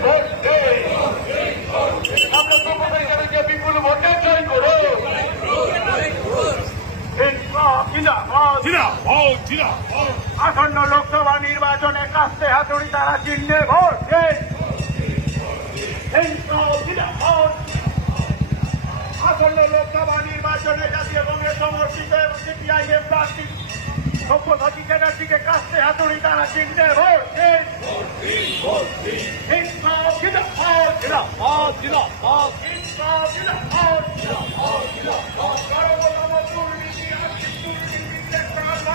Volte! আসন্ন লোকসভা নির্বাচনে কাস্তে হাতুড়ি তারা চিহ্নে ভোট আসন্ন লোকসভা নির্বাচনে জাতীয় কংগ্রেস সমর্থিত সিপিআইএম প্রার্থী সব্যসাচী চ্যাটার্জিকে কাস্তে হাতুড়ি তারা চিহ্নে ভোট